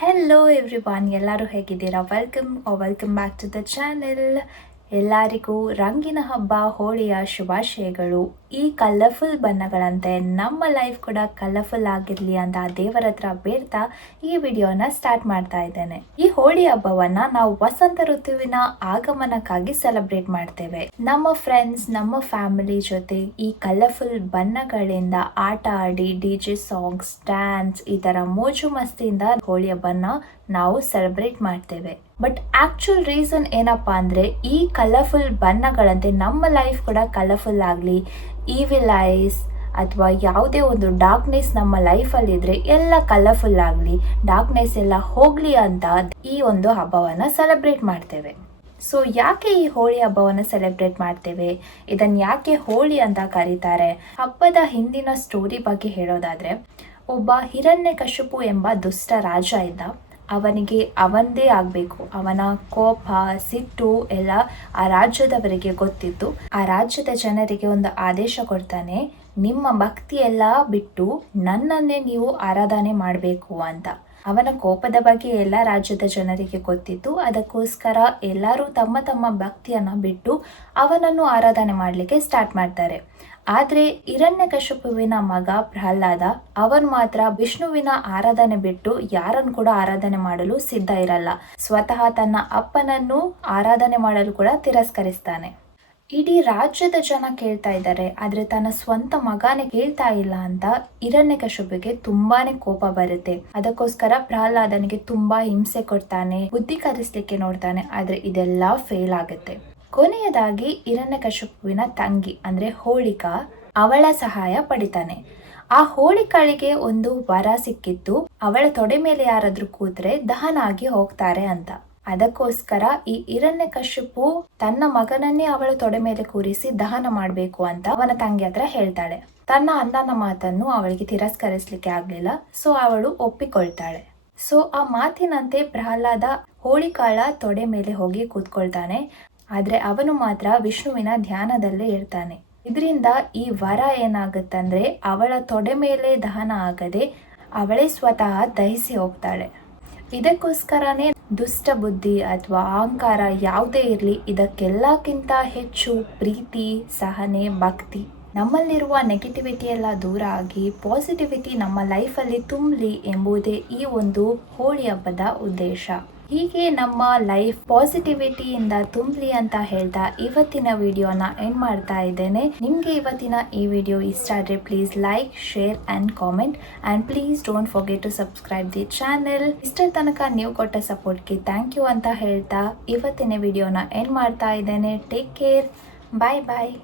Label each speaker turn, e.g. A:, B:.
A: Hello everyone ಎಲ್ಲರೂ ಹೇಗಿದ್ದೀರಾ? Welcome welcome back to the channel ಎಲ್ಲರಿಗೂ ರಂಗಿನ ಹಬ್ಬ, ಹೋಳಿಯ ಶುಭಾಶಯಗಳು. ಈ ಕಲರ್ಫುಲ್ ಬಣ್ಣಗಳಂತೆ ನಮ್ಮ ಲೈಫ್ ಕೂಡ ಕಲರ್ಫುಲ್ ಆಗಿರಲಿ ಅಂತ ದೇವರ ಹತ್ರ ಬೇಡ್ತಾ ಈ ವಿಡಿಯೋನ ಸ್ಟಾರ್ಟ್ ಮಾಡ್ತಾ ಇದ್ದೇನೆ. ಈ ಹೋಳಿ ಹಬ್ಬವನ್ನ ನಾವು ವಸಂತ ಋತುವಿನ ಆಗಮನಕ್ಕಾಗಿ ಸೆಲೆಬ್ರೇಟ್ ಮಾಡ್ತೇವೆ. ನಮ್ಮ ಫ್ರೆಂಡ್ಸ್ ನಮ್ಮ ಫ್ಯಾಮಿಲಿ ಜೊತೆ ಈ ಕಲರ್ಫುಲ್ ಬಣ್ಣಗಳಿಂದ ಆಟ ಆಡಿ ಡಿ ಜೆ ಸಾಂಗ್ಸ್ ಡ್ಯಾನ್ಸ್ ಈ ತರ ಮೋಜು ಮಸ್ತಿಯಿಂದ ಹೋಳಿ ಹಬ್ಬನ ನಾವು ಸೆಲೆಬ್ರೇಟ್ ಮಾಡ್ತೇವೆ. ಬಟ್ ಆಕ್ಚುಲ್ ರೀಸನ್ ಏನಪ್ಪಾ ಅಂದ್ರೆ ಈ ಕಲರ್ಫುಲ್ ಬಣ್ಣಗಳಂತೆ ನಮ್ಮ ಲೈಫ್ ಕೂಡ ಕಲರ್ಫುಲ್ ಆಗಲಿ ಈವಿಲ್ ಐಸ್ ಅಥವಾ ಯಾವುದೇ ಒಂದು ಡಾರ್ಕ್ನೆಸ್ ನಮ್ಮ ಲೈಫಲ್ಲಿದ್ದರೆ ಎಲ್ಲ ಕಲರ್ಫುಲ್ ಆಗಲಿ ಡಾರ್ಕ್ನೆಸ್ ಎಲ್ಲ ಹೋಗ್ಲಿ ಅಂತ ಈ ಒಂದು ಹಬ್ಬವನ್ನ ಸೆಲೆಬ್ರೇಟ್ ಮಾಡ್ತೇವೆ. ಸೊ ಯಾಕೆ ಈ ಹೋಳಿ ಹಬ್ಬವನ್ನು ಸೆಲೆಬ್ರೇಟ್ ಮಾಡ್ತೇವೆ? ಇದನ್ನು ಯಾಕೆ ಹೋಳಿ ಅಂತ ಕರೀತಾರೆ? ಹಬ್ಬದ ಹಿಂದಿನ ಸ್ಟೋರಿ ಬಗ್ಗೆ ಹೇಳೋದಾದ್ರೆ, ಒಬ್ಬ ಹಿರಣ್ಯ ಕಶುಪು ಎಂಬ ದುಷ್ಟ ರಾಜ ಇದ್ದ. ಅವನಿಗೆ ಅವಂದೇ ಆಗಬೇಕು. ಅವನ ಕೋಪ, ಸಿಟ್ಟು ಎಲ್ಲ ಆ ರಾಜ್ಯದವರಿಗೆ ಗೊತ್ತಿತ್ತು. ಆ ರಾಜ್ಯದ ಜನರಿಗೆ ಒಂದು ಆದೇಶ ಕೊಡ್ತಾನೆ, ನಿಮ್ಮ ಭಕ್ತಿ ಎಲ್ಲ ಬಿಟ್ಟು ನನ್ನನ್ನೇ ನೀವು ಆರಾಧನೆ ಮಾಡಬೇಕು ಅಂತ. ಅವನ ಕೋಪದ ಬಗ್ಗೆ ಎಲ್ಲ ರಾಜ್ಯದ ಜನರಿಗೆ ಗೊತ್ತಿತ್ತು. ಅದಕ್ಕೋಸ್ಕರ ಎಲ್ಲರೂ ತಮ್ಮ ತಮ್ಮ ಭಕ್ತಿಯನ್ನು ಬಿಟ್ಟು ಅವನನ್ನು ಆರಾಧನೆ ಮಾಡಲಿಕ್ಕೆ ಸ್ಟಾರ್ಟ್ ಮಾಡ್ತಾರೆ. ಆದರೆ ಹಿರಣ್ಯಕಶಿಪುವಿನ ಮಗ ಪ್ರಹ್ಲಾದ, ಅವನ್ ಮಾತ್ರ ವಿಷ್ಣುವಿನ ಆರಾಧನೆ ಬಿಟ್ಟು ಯಾರನ್ನು ಕೂಡ ಆರಾಧನೆ ಮಾಡಲು ಸಿದ್ಧ ಇರಲ್ಲ. ಸ್ವತಃ ತನ್ನ ಅಪ್ಪನನ್ನು ಆರಾಧನೆ ಮಾಡಲು ಕೂಡ ತಿರಸ್ಕರಿಸ್ತಾನೆ. ಇಡೀ ರಾಜ್ಯದ ಜನ ಕೇಳ್ತಾ ಇದ್ದಾರೆ, ಆದ್ರೆ ತನ್ನ ಸ್ವಂತ ಮಗನೇ ಕೇಳ್ತಾ ಇಲ್ಲ ಅಂತ ಹಿರಣ್ಯಕಶಿಪುಗೆ ತುಂಬಾನೇ ಕೋಪ ಬರುತ್ತೆ. ಅದಕ್ಕೋಸ್ಕರ ಪ್ರಹ್ಲಾದನಿಗೆ ತುಂಬಾ ಹಿಂಸೆ ಕೊಡ್ತಾನೆ, ಬುದ್ಧಿ ಕರೆಸ್ಲಿಕ್ಕೆ ನೋಡ್ತಾನೆ, ಆದ್ರೆ ಇದೆಲ್ಲ ಫೇಲ್ ಆಗುತ್ತೆ. ಕೊನೆಯದಾಗಿ ಹಿರಣ್ಯಕಶಿಪುವಿನ ತಂಗಿ, ಅಂದ್ರೆ ಹೋಳಿಕಾ, ಅವಳ ಸಹಾಯ ಪಡಿತಾನೆ. ಆ ಹೋಳಿಕಾಳಿಗೆ ಒಂದು ವರ ಸಿಕ್ಕಿತ್ತು ಅವಳ ತೊಡೆ ಮೇಲೆ ಯಾರಾದ್ರೂ ಕೂತ್ರೆ ದಹನ ಆಗಿ ಹೋಗ್ತಾರೆ ಅಂತ. ಅದಕ್ಕೋಸ್ಕರ ಈ ಹಿರಣ್ಯಕಶಿಪು ತನ್ನ ಮಗನನ್ನೇ ಅವಳ ತೊಡೆ ಮೇಲೆ ಕೂರಿಸಿ ದಹನ ಮಾಡಬೇಕು ಅಂತ ಅವನ ತಂಗಿ ಹತ್ರ ಹೇಳ್ತಾಳೆ. ತನ್ನ ಅಣ್ಣನ ಮಾತನ್ನು ಅವಳಿಗೆ ತಿರಸ್ಕರಿಸ್ಲಿಕ್ಕೆ ಆಗ್ಲಿಲ್ಲ. ಸೊ, ಅವಳು ಒಪ್ಪಿಕೊಳ್ತಾಳೆ. ಸೊ, ಆ ಮಾತಿನಂತೆ ಪ್ರಹ್ಲಾದ ಹೋಳಿಕಾಳ ತೊಡೆ ಮೇಲೆ ಹೋಗಿ ಕೂತ್ಕೊಳ್ತಾನೆ. ಆದ್ರೆ ಅವನು ಮಾತ್ರ ವಿಷ್ಣುವಿನ ಧ್ಯಾನದಲ್ಲೇ ಇರ್ತಾನೆ. ಇದರಿಂದ ಈ ವರ ಏನಾಗುತ್ತಂದ್ರೆ ಅವಳ ತೊಡೆ ಮೇಲೆ ದಹನ ಆಗದೆ ಅವಳೇ ಸ್ವತಃ ದಹಿಸಿ ಹೋಗ್ತಾಳೆ. ಇದಕ್ಕೋಸ್ಕರನೇ ದುಷ್ಟ ಬುದ್ಧಿ ಅಥವಾ ಅಹಂಕಾರ ಯಾವುದೇ ಇರಲಿ, ಇದಕ್ಕೆಲ್ಲಕ್ಕಿಂತ ಹೆಚ್ಚು ಪ್ರೀತಿ, ಸಹನೆ, ಭಕ್ತಿ ನಮ್ಮಲ್ಲಿರುವ ನೆಗೆಟಿವಿಟಿ ಎಲ್ಲ ದೂರ ಆಗಿ ಪಾಸಿಟಿವಿಟಿ ನಮ್ಮ ಲೈಫಲ್ಲಿ ತುಂಬಲಿ ಎಂಬುದೇ ಈ ಒಂದು ಹೋಳಿ ಹಬ್ಬದ ಉದ್ದೇಶ. ಹೀಗೆ ನಮ್ಮ ಲೈಫ್ ಪಾಸಿಟಿವಿಟಿಯಿಂದ ತುಂಬಲಿ ಅಂತ ಹೇಳ್ತಾ ಇವತ್ತಿನ ವಿಡಿಯೋನ ಎಂಡ್ ಮಾಡ್ತಾ ಇದ್ದೇನೆ. ನಿಮಗೆ ಇವತ್ತಿನ ಈ ವಿಡಿಯೋ ಇಷ್ಟ ಆದರೆ please like share and comment and please don't forget to subscribe the channel ಇಷ್ಟರ ತನಕ ನೀವು ಕೊಟ್ಟ ಸಪೋರ್ಟ್ಗೆ ಥ್ಯಾಂಕ್ ಯು ಅಂತ ಹೇಳ್ತಾ ಇವತ್ತಿನ ವಿಡಿಯೋನ ಎಂಡ್ ಮಾಡ್ತಾ ಇದ್ದೇನೆ. ಟೇಕ್ ಕೇರ್ ಬಾಯ್ ಬಾಯ್